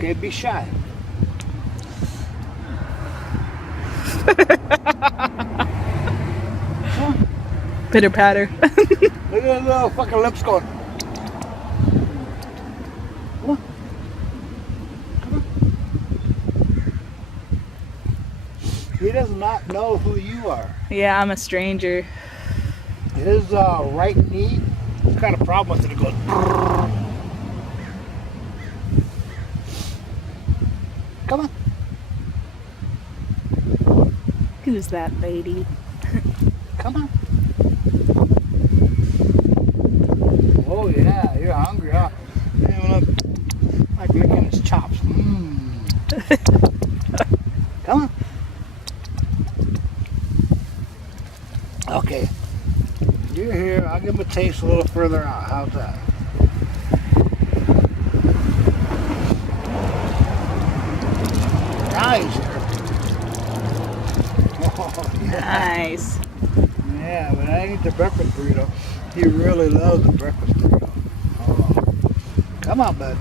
Okay, be shy. Pitter patter. Look at those little fucking lips going. Come on. Come on. He does not know who you are. Yeah, I'm a stranger. His right knee, what kind of problem with it? It goes. Come on. Who's that lady? Come on. Oh yeah, you're hungry, huh? Man, look, like licking his chops. Come on. Okay. You're here. I'll give him a taste a little further out. How's that? Nice. Oh, yeah. Nice. Yeah, but I eat the breakfast burrito. He really loves the breakfast burrito. Oh. Come on, bud.